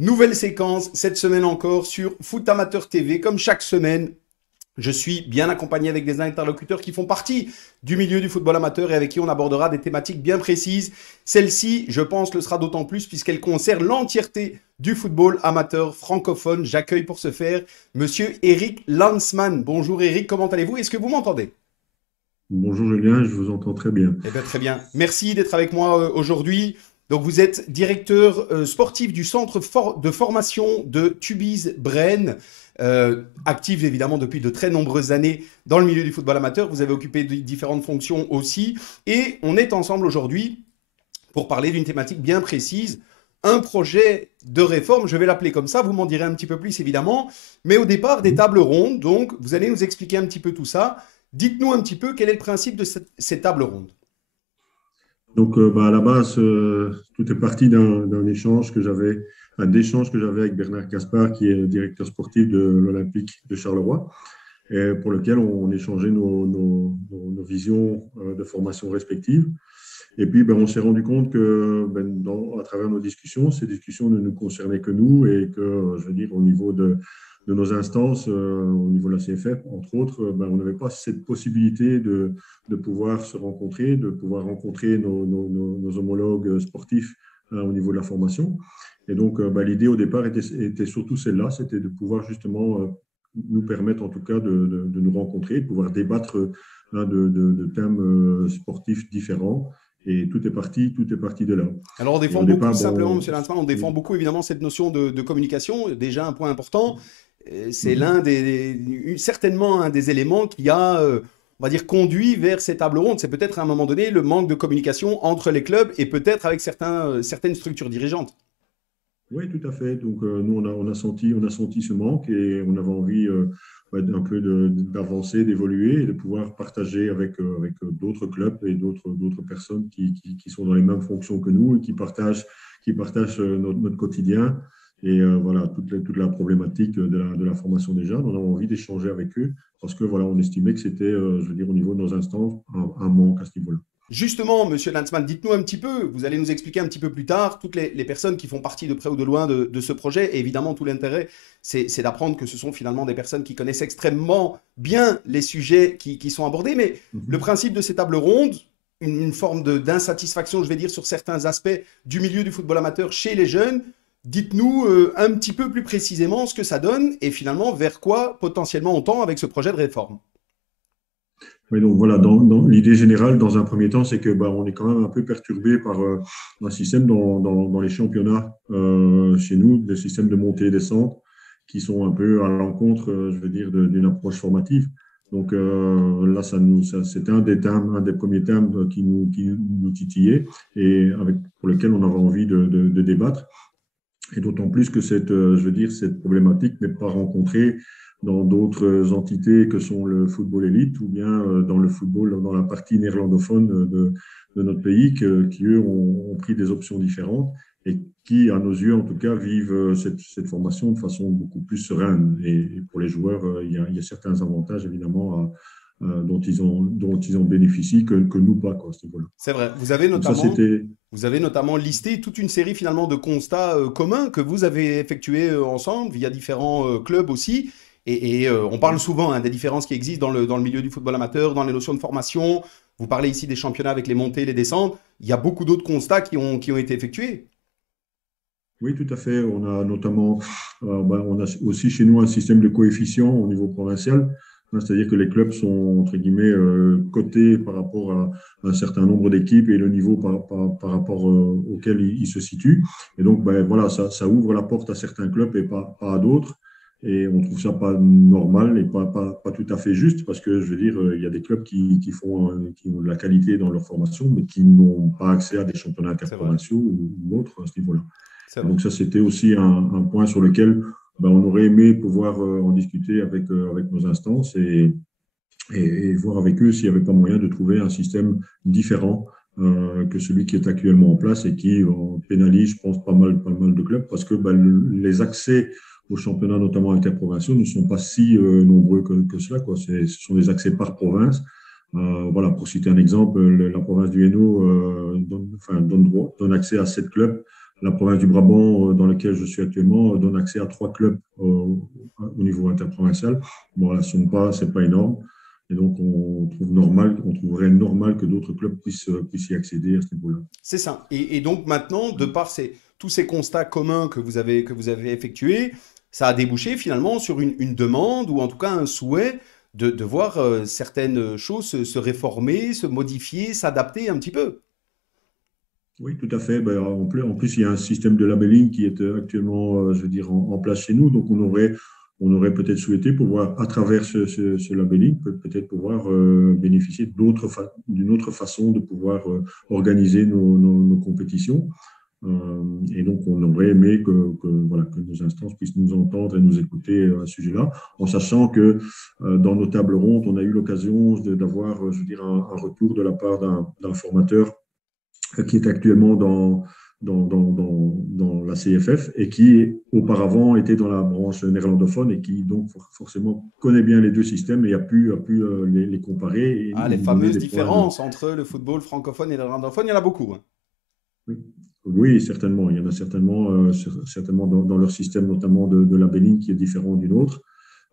Nouvelle séquence, cette semaine encore sur Foot Amateur TV. Comme chaque semaine, je suis bien accompagné avec des interlocuteurs qui font partie du milieu du football amateur et avec qui on abordera des thématiques bien précises. Celle-ci, je pense, le sera d'autant plus puisqu'elle concerne l'entièreté du football amateur francophone. J'accueille pour ce faire Monsieur Eric Landsman. Bonjour Eric, comment allez-vous? Est-ce que vous m'entendez? Bonjour Julien, je vous entends très bien. Eh bien, très bien. Merci d'être avec moi aujourd'hui. Donc, vous êtes directeur sportif du centre de formation de Tubize Braine, actif évidemment depuis de très nombreuses années dans le milieu du football amateur. Vous avez occupé différentes fonctions aussi. Et on est ensemble aujourd'hui pour parler d'une thématique bien précise, un projet de réforme, je vais l'appeler comme ça, vous m'en direz un petit peu plus évidemment, mais au départ des tables rondes, donc vous allez nous expliquer un petit peu tout ça. Dites-nous un petit peu quel est le principe de ces tables rondes. À la base, tout est parti d'un échange que j'avais, d'échange que j'avais avec Bernard Gaspard, qui est le directeur sportif de l'Olympique de Charleroi, et pour lequel on échangeait nos visions de formation respectives. Et puis, on s'est rendu compte que, à travers nos discussions, ces discussions ne nous concernaient que nous et que, je veux dire, au niveau de nos instances, au niveau de la CFF, entre autres, on n'avait pas cette possibilité de pouvoir se rencontrer, de pouvoir rencontrer nos homologues sportifs au niveau de la formation. Et donc, l'idée au départ était surtout celle-là, c'était de pouvoir justement nous permettre en tout cas de nous rencontrer, de pouvoir débattre de thèmes sportifs différents. Et tout est parti de là. Alors on Et défend au beaucoup départ, simplement, Monsieur Linsman, on défend oui. beaucoup évidemment cette notion de communication. Déjà un point important, c'est Mhm. certainement un des éléments qui a, on va dire, conduit vers ces tables rondes. C'est peut-être à un moment donné le manque de communication entre les clubs et peut-être avec certaines structures dirigeantes. Oui, tout à fait. Donc, nous, on a senti ce manque et on avait envie un peu d'avancer, d'évoluer et de pouvoir partager avec d'autres clubs et d'autres personnes qui sont dans les mêmes fonctions que nous et qui partagent notre quotidien. Et voilà, toute la problématique de la formation des jeunes, on a envie d'échanger avec eux parce que voilà, on estimait que c'était, je veux dire, au niveau de nos instances, un manque à ce niveau-là. Justement, Monsieur Lanzmann, dites-nous un petit peu, vous allez nous expliquer un petit peu plus tard, toutes les personnes qui font partie de près ou de loin de ce projet, et évidemment tout l'intérêt, c'est d'apprendre que ce sont finalement des personnes qui connaissent extrêmement bien les sujets qui sont abordés, mais le Mhm. principe de ces tables rondes, une forme d'insatisfaction, je vais dire, sur certains aspects du milieu du football amateur chez les jeunes, dites-nous un petit peu plus précisément ce que ça donne, et finalement vers quoi potentiellement on tend avec ce projet de réforme. Oui, donc voilà, dans l'idée générale, dans un premier temps, c'est que on est quand même un peu perturbé par un système dans les championnats chez nous, des systèmes de montée et descente qui sont un peu à l'encontre, je veux dire, d'une approche formative. Donc là, c'était un des premiers thèmes qui nous titillait et pour lequel on avait envie de débattre. Et d'autant plus que je veux dire, cette problématique n'est pas rencontrée dans d'autres entités que sont le football élite ou bien dans le football, dans la partie néerlandophone de notre pays, qui eux ont pris des options différentes et qui, à nos yeux en tout cas, vivent cette formation de façon beaucoup plus sereine. Et pour les joueurs, il y a certains avantages évidemment dont ils ont bénéficié que nous pas quoi, à ce niveau-là. C'est vrai. Donc ça, c'était. Vous avez notamment listé toute une série finalement de constats communs que vous avez effectués ensemble via différents clubs aussi. On parle souvent hein, des différences qui existent dans le milieu du football amateur, dans les notions de formation. Vous parlez ici des championnats avec les montées et les descentes. Il y a beaucoup d'autres constats qui ont été effectués. Oui, tout à fait. On a notamment, on a aussi chez nous un système de coefficients au niveau provincial, hein, c'est-à-dire que les clubs sont, entre guillemets, cotés par rapport à un certain nombre d'équipes et le niveau par rapport auquel ils se situent. Et donc, voilà, ça ouvre la porte à certains clubs et pas à d'autres. Et on trouve ça pas normal et pas tout à fait juste parce que, je veux dire, il y a des clubs qui ont de la qualité dans leur formation, mais qui n'ont pas accès à des championnats C'est vrai. interprovinciaux ou autres à ce niveau-là. C'est Et vrai. donc ça, c'était aussi un point sur lequel on aurait aimé pouvoir en discuter avec nos instances et voir avec eux s'il n'y avait pas moyen de trouver un système différent que celui qui est actuellement en place et qui pénalise, je pense, pas mal de clubs parce que les accès aux championnats, notamment interprovinciaux, ne sont pas si nombreux que cela, quoi. Ce sont des accès par province. Voilà, pour citer un exemple, la province du Hainaut donne accès à 7 clubs la province du Brabant, dans laquelle je suis actuellement, donne accès à 3 clubs au niveau interprovincial. Bon, là, c'est pas énorme. Et donc, on trouverait normal que d'autres clubs puissent y accéder à ce niveau-là. C'est ça. Et donc maintenant, de par tous ces constats communs que vous avez effectués, ça a débouché finalement sur une demande ou en tout cas un souhait de voir certaines choses se réformer, se modifier, s'adapter un petit peu. Oui, tout à fait. Ben, en plus, il y a un système de labelling qui est actuellement, je veux dire, en place chez nous. Donc, on aurait peut-être souhaité pouvoir, à travers ce labelling, peut-être pouvoir bénéficier d'une autre façon de pouvoir organiser nos compétitions. Et donc, on aurait aimé voilà, que nos instances puissent nous entendre et nous écouter à ce sujet-là, en sachant que dans nos tables rondes, on a eu l'occasion d'avoir, je veux dire, un retour de la part d'un formateur qui est actuellement dans la CFF et qui auparavant était dans la branche néerlandophone et qui donc forcément connaît bien les deux systèmes et a pu les comparer et Ah, les nous donner fameuses des points de. différences entre le football francophone et l'irlandophone, il y en a beaucoup, hein. Oui, oui, certainement. Il y en a certainement, certainement dans leur système, notamment de labelling, qui est différent d'une autre.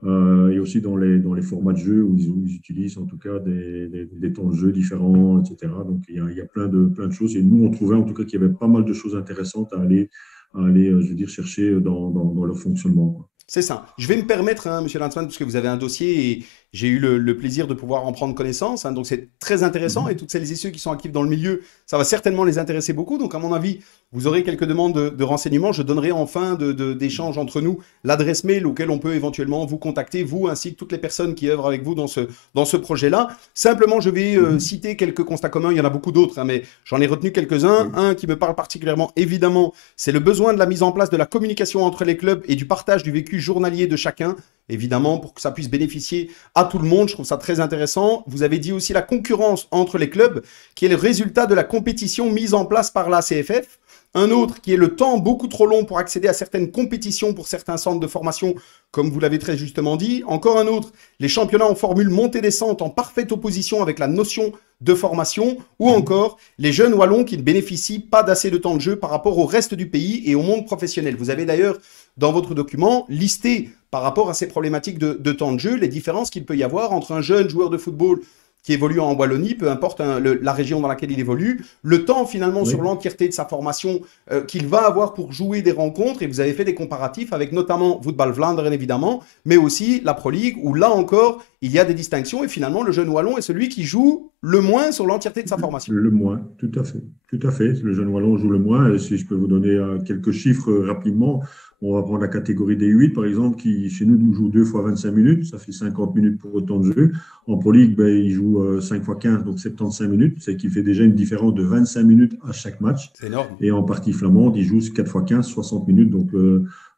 Et aussi dans les formats de jeu où ils utilisent en tout cas des temps de jeu différents, etc. Donc il y a plein de choses. Et nous, on trouvait en tout cas qu'il y avait pas mal de choses intéressantes à aller je veux dire, chercher dans leur fonctionnement, quoi. C'est ça. Je vais me permettre, hein, Monsieur Lanzmann, puisque vous avez un dossier et j'ai eu le plaisir de pouvoir en prendre connaissance, hein, donc c'est très intéressant et Mhm. toutes celles et ceux qui sont actifs dans le milieu, ça va certainement les intéresser beaucoup. Donc, à mon avis, vous aurez quelques demandes de renseignements. Je donnerai en fin d'échange entre nous l'adresse mail auquel on peut éventuellement vous contacter, vous ainsi que toutes les personnes qui œuvrent avec vous dans ce projet-là. Simplement, je vais Mhm. citer quelques constats communs. Il y en a beaucoup d'autres, hein, mais j'en ai retenu quelques-uns. Oui. Un qui me parle particulièrement, évidemment, c'est le besoin de la mise en place de la communication entre les clubs et du partage du vécu journalier de chacun, évidemment, pour que ça puisse bénéficier à tout le monde. Je trouve ça très intéressant. Vous avez dit aussi la concurrence entre les clubs, qui est le résultat de la compétition mise en place par la CFF. Un autre qui est le temps beaucoup trop long pour accéder à certaines compétitions pour certains centres de formation, comme vous l'avez très justement dit. Encore un autre, les championnats en formule montée-descente en parfaite opposition avec la notion de formation. Ou Mhm. encore, les jeunes wallons qui ne bénéficient pas d'assez de temps de jeu par rapport au reste du pays et au monde professionnel. Vous avez d'ailleurs dans votre document listé par rapport à ces problématiques de temps de jeu, les différences qu'il peut y avoir entre un jeune joueur de football qui évolue en Wallonie, peu importe hein, la région dans laquelle il évolue, le temps finalement sur Oui. l'entièreté de sa formation qu'il va avoir pour jouer des rencontres, et vous avez fait des comparatifs avec notamment Voetbal Vlaanderen évidemment, mais aussi la Pro League, où là encore, il y a des distinctions, et finalement le jeune Wallon est celui qui joue le moins sur l'entièreté de sa formation. Le moins, tout à fait. Tout à fait. Le jeune Wallon joue le moins. Et si je peux vous donner quelques chiffres rapidement, on va prendre la catégorie des 8, par exemple, qui chez nous nous joue 2 fois 25 minutes. Ça fait 50 minutes pour autant de jeu. En Pro League, ben, il joue 5 fois 15, donc 75 minutes. C'est qui fait déjà une différence de 25 minutes à chaque match. C'est énorme. Et en partie flamande, il joue 4 fois 15, 60 minutes. Donc,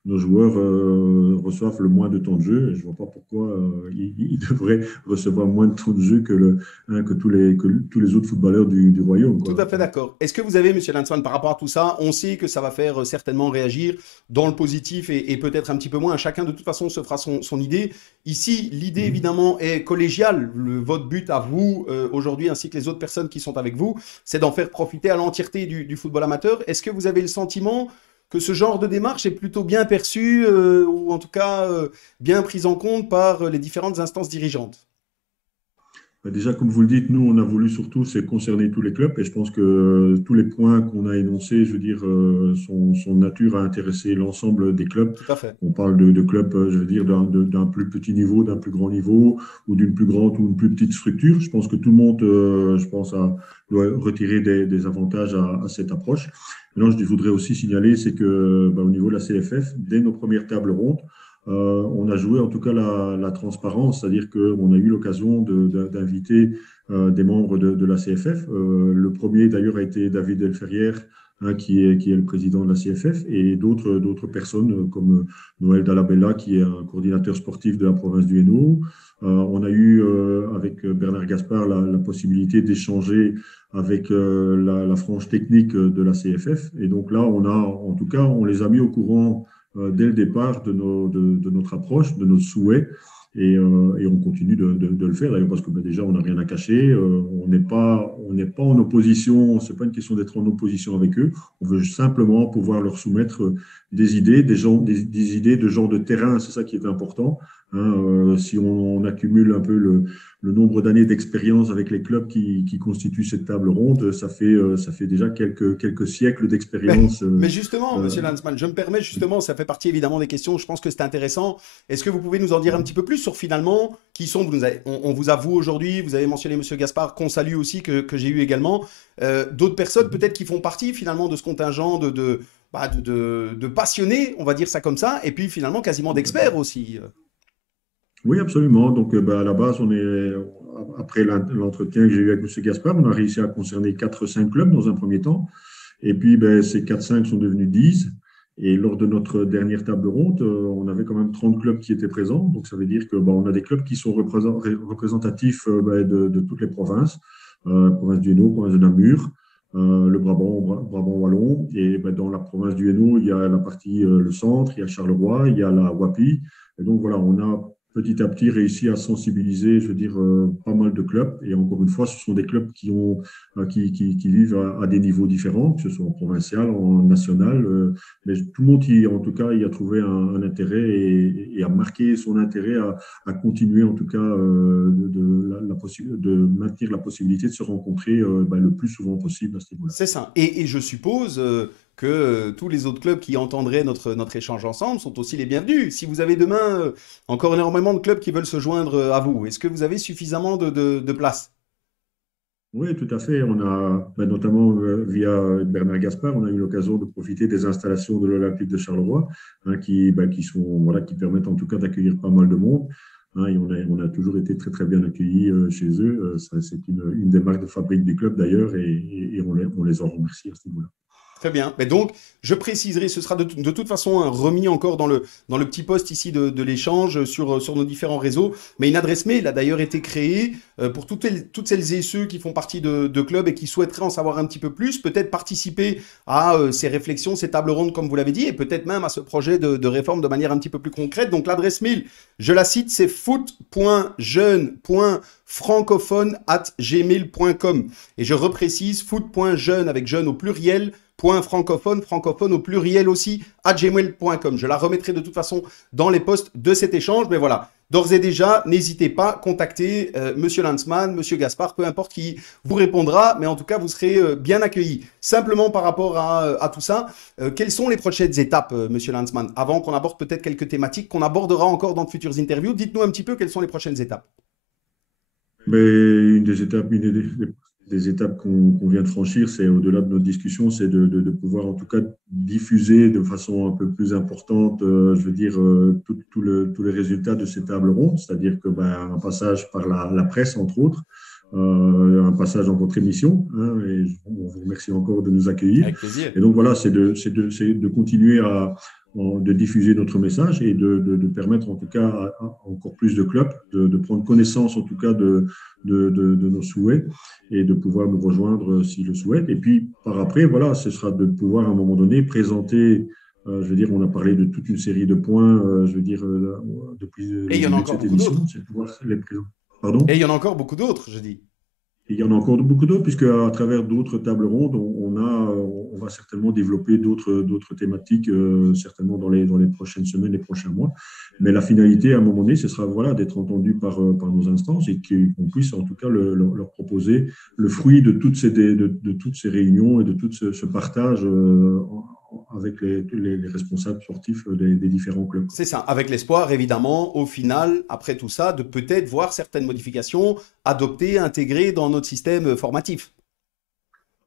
nos joueurs reçoivent le moins de temps de jeu. Et je ne vois pas pourquoi ils devraient recevoir moins de temps de jeu que tous les autres footballeurs du royaume, Tout quoi. à fait d'accord. Est-ce que vous avez, Monsieur Lansman, par rapport à tout ça, on sait que ça va faire certainement réagir dans le positif et peut-être un petit peu moins. Chacun, de toute façon, se fera son idée. Ici, l'idée, Mhm. évidemment, est collégiale. Votre but à vous, aujourd'hui, ainsi que les autres personnes qui sont avec vous, c'est d'en faire profiter à l'entièreté du football amateur. Est-ce que vous avez le sentiment que ce genre de démarche est plutôt bien perçu ou en tout cas bien prise en compte par les différentes instances dirigeantes? Déjà, comme vous le dites, nous, on a voulu surtout, c'est concerner tous les clubs. Et je pense que tous les points qu'on a énoncés, je veux dire, sont de nature à intéresser l'ensemble des clubs. Tout à fait. On parle de clubs, je veux dire, d'un plus petit niveau, d'un plus grand niveau, ou d'une plus grande ou une plus petite structure. Je pense que tout le monde, je pense, doit retirer des avantages à cette approche. Maintenant, je voudrais aussi signaler, c'est que au niveau de la CFF, dès nos premières tables rondes, on a joué en tout cas la transparence, c'est-à-dire qu'on a eu l'occasion d'inviter des membres de la CFF. Le premier d'ailleurs a été David Elferrière, hein, qui est le président de la CFF, et d'autres personnes comme Noël Dalabella, qui est un coordinateur sportif de la province du Hainaut. On a eu avec Bernard Gaspard la possibilité d'échanger avec la frange technique de la CFF. Et donc là, en tout cas, on les a mis au courant dès le départ de notre approche, de nos souhaits. et on continue de le faire, d'ailleurs, parce que déjà, on n'a rien à cacher. On n'est pas en opposition, ce n'est pas une question d'être en opposition avec eux. On veut simplement pouvoir leur soumettre des idées, des idées de genre de terrain, c'est ça qui est important. Hein, si on accumule un peu le nombre d'années d'expérience avec les clubs qui constituent cette table ronde, ça fait déjà quelques siècles d'expérience. Mais justement, Monsieur Lanzmann, je me permets justement, ça fait partie évidemment des questions, je pense que c'est intéressant. Est-ce que vous pouvez nous en dire un petit peu plus sur finalement qui sont, on vous avoue aujourd'hui, vous avez mentionné Monsieur Gaspard, qu'on salue aussi, que j'ai eu également, d'autres personnes peut-être qui font partie finalement de ce contingent de passionnés, on va dire ça comme ça, et puis finalement quasiment d'experts aussi. Oui, absolument. Donc, à la base, après l'entretien que j'ai eu avec M. Gaspard, on a réussi à concerner 4-5 clubs dans un premier temps. Et puis, ces 4-5 sont devenus 10. Et lors de notre dernière table ronde, on avait quand même 30 clubs qui étaient présents. Donc, ça veut dire que on a des clubs qui sont représentatifs de toutes les provinces. Province du Hainaut, province de Namur, le Brabant wallon. Et dans la province du Hainaut, il y a la partie le centre, il y a Charleroi, il y a la Wapie. Et donc, voilà, on a petit à petit réussi à sensibiliser, je veux dire, pas mal de clubs. Et encore une fois, ce sont des clubs qui vivent à des niveaux différents, que ce soit en provincial, en national. Mais tout le monde, en tout cas, y a trouvé un intérêt et a marqué son intérêt à continuer, en tout cas, de maintenir la possibilité de se rencontrer le plus souvent possible à ce niveau-là. C'est ça. Et je suppose que tous les autres clubs qui entendraient notre échange ensemble sont aussi les bienvenus. Si vous avez demain encore énormément de clubs qui veulent se joindre à vous, est-ce que vous avez suffisamment de place? Oui, tout à fait. On a, notamment via Bernard Gaspard, on a eu l'occasion de profiter des installations de l'Olympique de Charleroi, hein, qui permettent en tout cas d'accueillir pas mal de monde. Hein, et on a toujours été très très bien accueillis chez eux. C'est une des marques de fabrique du club d'ailleurs, et on les en remercie à ce niveau-là. Très bien. Mais donc, je préciserai, ce sera de toute façon remis encore dans le petit post ici de l'échange sur nos différents réseaux. Mais une adresse mail a d'ailleurs été créée pour toutes celles et ceux qui font partie de clubs et qui souhaiteraient en savoir un petit peu plus, peut-être participer à ces réflexions, ces tables rondes, comme vous l'avez dit, et peut-être même à ce projet de réforme de manière un petit peu plus concrète. Donc, l'adresse mail, je la cite, c'est foot.jeune.francophone@gmail.com. Et je reprécise, foot.jeune avec jeune au pluriel, francophone au pluriel aussi, @gmail.com. Je la remettrai de toute façon dans les posts de cet échange. Mais voilà, d'ores et déjà, n'hésitez pas à contacter Monsieur Lanzmann, Monsieur Gaspard, peu importe qui vous répondra, mais en tout cas, vous serez bien accueillis. Simplement par rapport à tout ça, quelles sont les prochaines étapes, Monsieur Lanzmann, avant qu'on aborde peut-être quelques thématiques qu'on abordera encore dans de futures interviews? Dites-nous un petit peu quelles sont les prochaines étapes. Mais une des étapes qu'on vient de franchir, c'est au-delà de notre discussion, c'est de pouvoir en tout cas diffuser de façon un peu plus importante, je veux dire, tous les résultats de ces tables rondes, c'est-à-dire que un passage par la presse, entre autres, un passage dans votre émission, hein, et on vous remercie encore de nous accueillir. Avec plaisir. Et donc voilà, c'est de continuer de diffuser notre message et de permettre en tout cas à encore plus de clubs de prendre connaissance en tout cas de nos souhaits et de pouvoir nous rejoindre s'ils le souhaitent. Et puis par après, voilà, ce sera de pouvoir à un moment donné présenter, je veux dire, on a parlé de toute une série de points, je veux dire, depuis le Et il y en a début de encore cette beaucoup d'autres. émission, c'est de pouvoir les présenter. Pardon? Et il y en a encore beaucoup d'autres, je dis. Et il y en a encore beaucoup d'autres, puisque à travers d'autres tables rondes, on va certainement développer d'autres thématiques, certainement dans les prochaines semaines, les prochains mois. Mais la finalité, à un moment donné, ce sera voilà, d'être entendu par nos instances et qu'on puisse en tout cas leur proposer le fruit de toutes ces réunions et de tout ce partage avec les responsables sportifs des différents clubs. C'est ça, avec l'espoir, évidemment, au final, après tout ça, de peut-être voir certaines modifications adoptées, intégrées dans notre système formatif.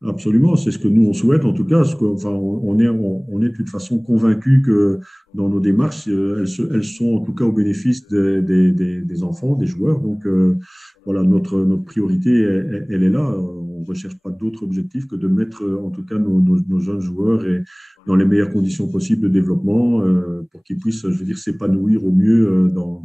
Absolument, c'est ce que nous on souhaite en tout cas. Enfin, on est de toute façon convaincus que dans nos démarches, elles sont en tout cas au bénéfice des enfants, des joueurs. Donc voilà, notre priorité, elle est là. recherche pas d'autre objectif que de mettre en tout cas nos jeunes joueurs dans les meilleures conditions possibles de développement pour qu'ils puissent, je veux dire, s'épanouir au mieux dans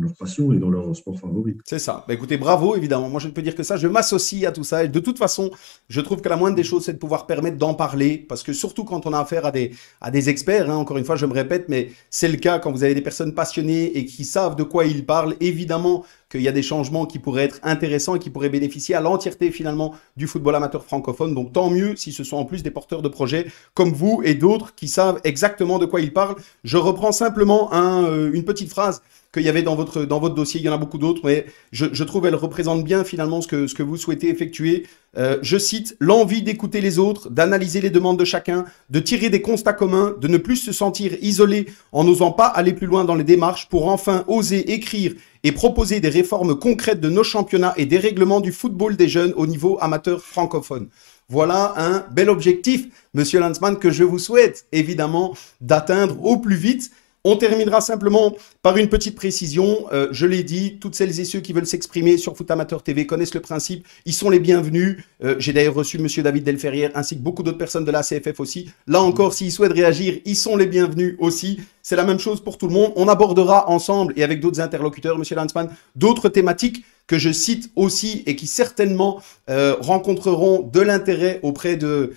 leur passion et dans leur sport favori. C'est ça. Bah, écoutez, bravo, évidemment. Moi, je ne peux dire que ça. Je m'associe à tout ça. Et de toute façon, je trouve que la moindre des choses, c'est de pouvoir permettre d'en parler. Parce que surtout quand on a affaire à des experts, hein, encore une fois, je me répète, mais c'est le cas quand vous avez des personnes passionnées et qui savent de quoi ils parlent. Évidemment qu'il y a des changements qui pourraient être intéressants et qui pourraient bénéficier à l'entièreté, finalement, du football amateur francophone. Donc, tant mieux si ce sont en plus des porteurs de projets comme vous et d'autres qui savent exactement de quoi ils parlent. Je reprends simplement une petite phrase qu'il y avait dans votre dossier. Il y en a beaucoup d'autres, mais je trouve qu'elle représente bien finalement ce que vous souhaitez effectuer. Je cite: l'envie d'écouter les autres, d'analyser les demandes de chacun, de tirer des constats communs, de ne plus se sentir isolé en n'osant pas aller plus loin dans les démarches pour enfin oser écrire et proposer des réformes concrètes de nos championnats et des règlements du football des jeunes au niveau amateur francophone. Voilà un bel objectif, monsieur Lanzmann, que je vous souhaite évidemment d'atteindre au plus vite. On terminera simplement par une petite précision. Je l'ai dit, toutes celles et ceux qui veulent s'exprimer sur Foot Amateur TV connaissent le principe. Ils sont les bienvenus. J'ai d'ailleurs reçu monsieur David Delferrière ainsi que beaucoup d'autres personnes de la CFF aussi. Là encore, s'ils souhaitent réagir, ils sont les bienvenus aussi. C'est la même chose pour tout le monde. On abordera ensemble et avec d'autres interlocuteurs, monsieur Lanzmann, d'autres thématiques que je cite aussi et qui certainement rencontreront de l'intérêt auprès de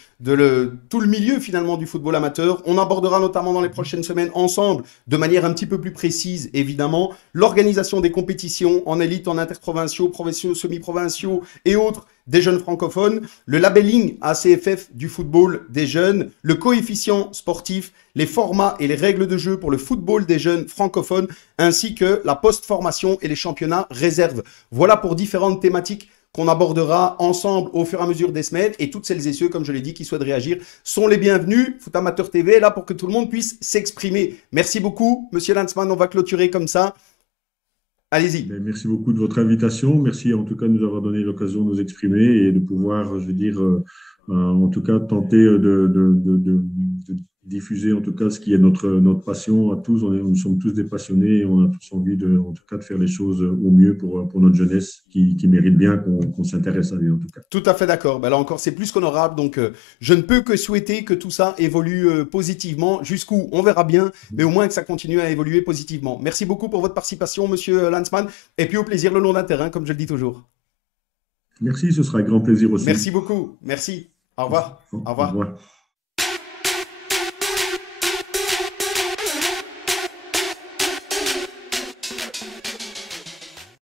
tout le milieu finalement du football amateur. On abordera notamment dans les prochaines semaines ensemble, de manière un petit peu plus précise évidemment, l'organisation des compétitions en élite, en interprovinciaux, provinciaux, semi-provinciaux et autres des jeunes francophones, le labelling ACFF du football des jeunes, le coefficient sportif, les formats et les règles de jeu pour le football des jeunes francophones, ainsi que la post-formation et les championnats réserves. Voilà pour différentes thématiques qu'on abordera ensemble au fur et à mesure des semaines. Et toutes celles et ceux, comme je l'ai dit, qui souhaitent réagir, sont les bienvenus. Foot Amateur TV est là pour que tout le monde puisse s'exprimer. Merci beaucoup, monsieur Lanzmann. On va clôturer comme ça. Allez-y. Merci beaucoup de votre invitation. Merci en tout cas de nous avoir donné l'occasion de nous exprimer et de pouvoir, je veux dire, en tout cas, tenter de diffuser en tout cas ce qui est notre passion à tous. Nous sommes tous des passionnés et on a tous envie en tout cas de faire les choses au mieux pour notre jeunesse qui mérite bien qu'on s'intéresse à lui en tout cas. Tout à fait d'accord. Ben là encore, c'est plus qu'honorable. Donc, je ne peux que souhaiter que tout ça évolue positivement. Jusqu'où, on verra bien, mais au moins que ça continue à évoluer positivement. Merci beaucoup pour votre participation, monsieur Lanzmann. Et puis au plaisir le long d'un terrain, comme je le dis toujours. Merci, ce sera avec grand plaisir aussi. Merci beaucoup. Merci. Au revoir. Au revoir. Au revoir.